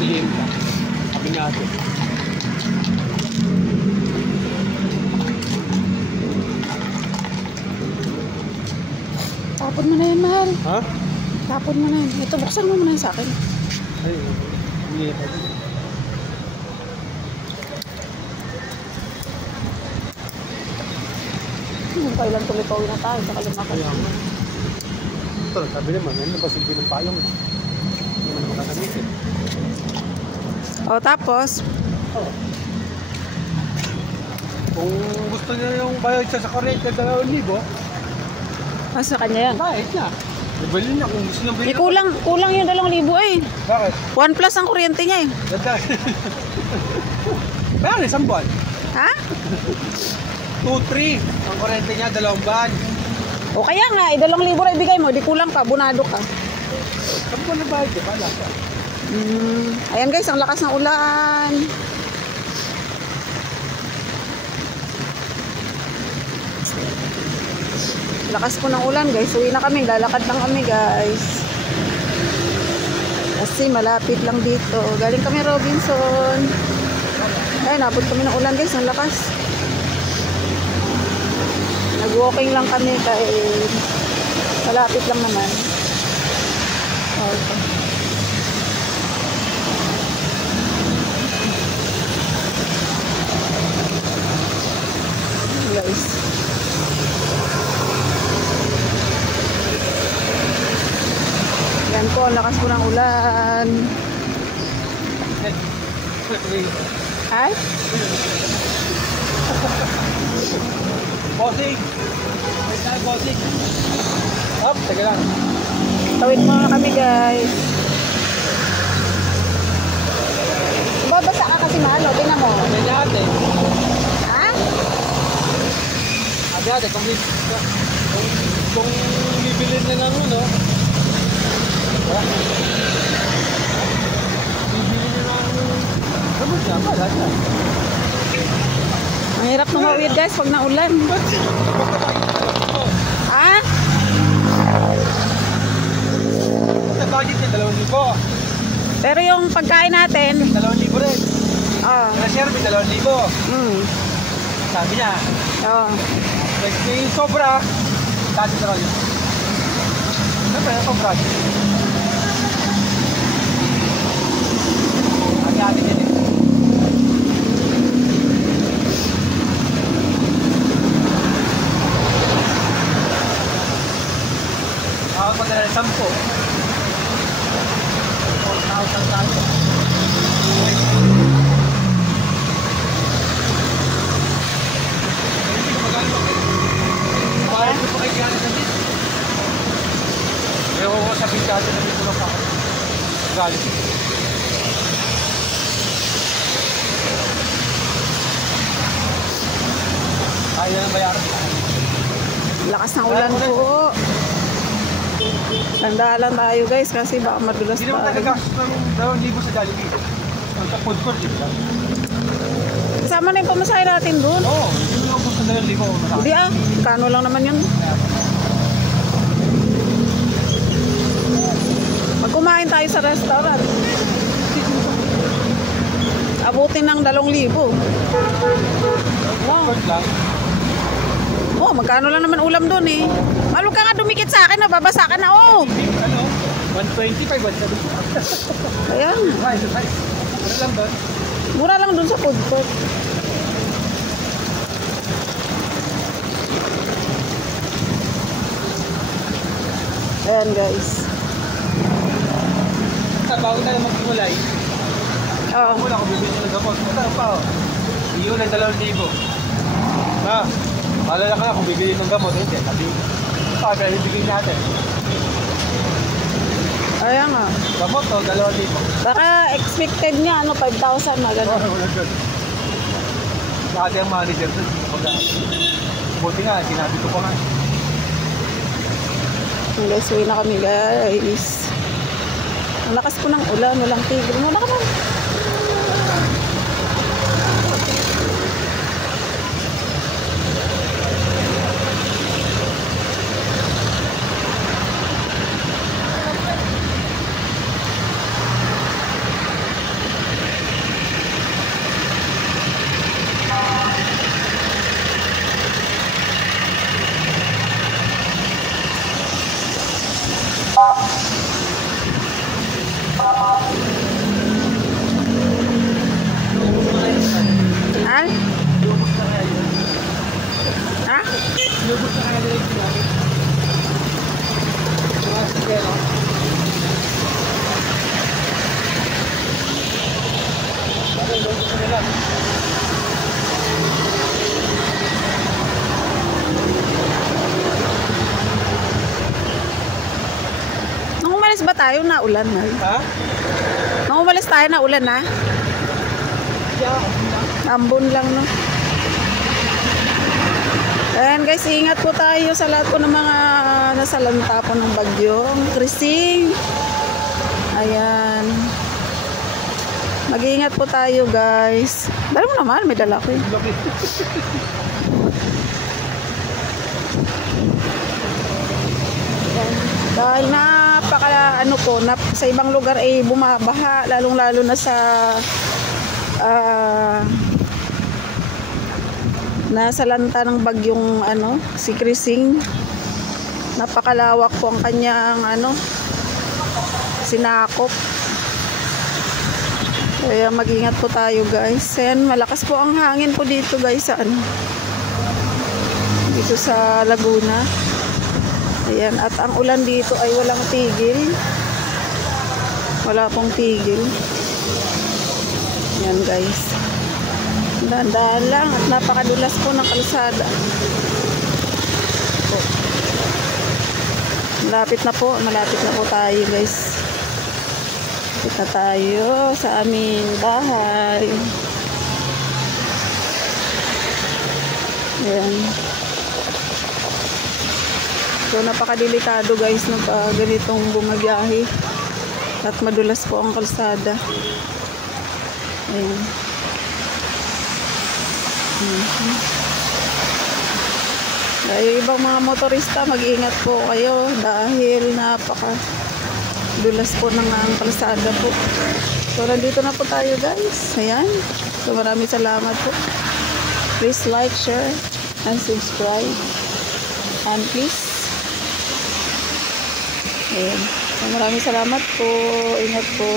Piliin ka. Sabi natin. Tapon mo na yan, mahal. Ha? Tapon mo na yan. Ito, buksan mo muna yan sa akin. Ay, hindi pa. Kailan tulipawin na tayo sa kalumakan. Kaya nga. Ito, sabi naman, ano ba silbi ng payong? Hindi naman makakamitin. O, tapos? Oh. Kung gusto niya yung bayad siya sa kuryente, 2,000. Sa kanya yan. Bayad niya. Ibili niya kung gusto niya bilhin. Kulang yung 2,000 eh. Bakit? 1 plus ang kuryente niya eh. Ganda. Bayad, isang buwan. Ha? 2,300. Ang kuryente niya, 2 buwan. O kaya nga, 2,000 na ibigay mo, di kulang ka, bunado ka. Saan po na bayad? Di ba? Lasa. Ayan guys, ang lakas ng ulan. Lakas po ng ulan guys. Uwi na kami, lalakad lang kami guys. Kasi malapit lang dito. Galing kami Robinson. Ay, nabot kami ng ulan guys, ang lakas. Nag-walking lang kami kahit malapit lang naman. Okay. Guys. Yan po, ang lakas po ng ulan. Ay? Bossing! Wait tayo, bossing! Hop, teka lang. Tawid muna kami guys. Babasa ka kasi mahal, o. Tingnan mo. Ate, ate. Ha? Ate, kung bibilin na ng ano, bibilin na ng ano siya, wala siya. Ang hirap tumawid guys pag naulan. Ha? Sa budget niya, 2,000. Pero yung pagkain natin, 2,000 rin. oh, Reserve, 2,000. Sabi niya, oh. may sobra, dati na rin. Siyempre, yung sobra. Ate-ate din. Ako pagdala ng 10. 4,000 tayo. Hindi ko magaling ako. Bayad ko pa kay Gana na din. Pero ako sabihin dati na dito lang ako. Galing. Kaya na bayaran. Lakas ng ulan po. Tanda lang tayo guys kasi baka madulas Hindi naman tayo. nagagastos ng 2,000 sa Jollibee. Ang food court, di ba? Kasama na yung pamasahe natin dun. Oo, hindi mo gusto sa 2,000. Hindi ah, kano lang naman yun. Pag kumain tayo sa restaurant, abutin ng 2,000. Wow. Court lang. Oh, magkano lang naman ulam dun eh. Malog ka nga dumikit sa akin, nababasa ka na oh. Ano? 125, 175. Ayan, Right, right. Ano lang doon? mura lang dun sa food court. Ayan guys. Sa bago tayo magsimulay, Oh, wala ko bibili ng gamot. Ito pa oh. Iyon ang 2,000. Ha? Malala ka na kung bibili ng gamot. Hindi, sabi. Pero ibigay natin. ayan nga. Gamot o, 2,000. Baka expected niya, ano, 5,000 na gano'n. Wala doon. Dati ang manager doon. Buti nga, sinabi ko pa nga. Guys, uwi na kami guys. Ang lakas po ng ulan, walang tigil. Wala ka man. tayo na ulan na. Ha? Nung umalis tayo na ulan na. Ambon lang no. Ayan guys, ingat po tayo sa lahat po ng mga nasalanta po ng bagyong Krising. Ayan. Mag-iingat po tayo guys. Dali mo naman, may dala ko. Dahil ano po, sa ibang lugar ay bumabaha, lalong-lalo na sa nasa lanta ng bagyong si Krising. Napakalawak po ang kanyang sinakop. Kaya mag-ingat po tayo guys. Ayan, malakas po ang hangin po dito guys sa dito sa Laguna. Ayan, at ang ulan dito ay walang tigil. Wala pong tigil. Ayan guys. Dahan-dahan lang at napakadulas po ng kalsada. Malapit na po tayo guys. Kita tayo sa aming bahay. Ayan. So napakadelikado guys ng ganitong bumabiyahe at madulas po ang kalsada. Ayan. Yung ibang mga motorista, mag-ingat po kayo dahil napakadulas po ng kalsada po. So nandito na po tayo guys. Ayan. So maraming salamat po. Please like, share, and subscribe. And please. Ayan. So maraming salamat po. Ingat po.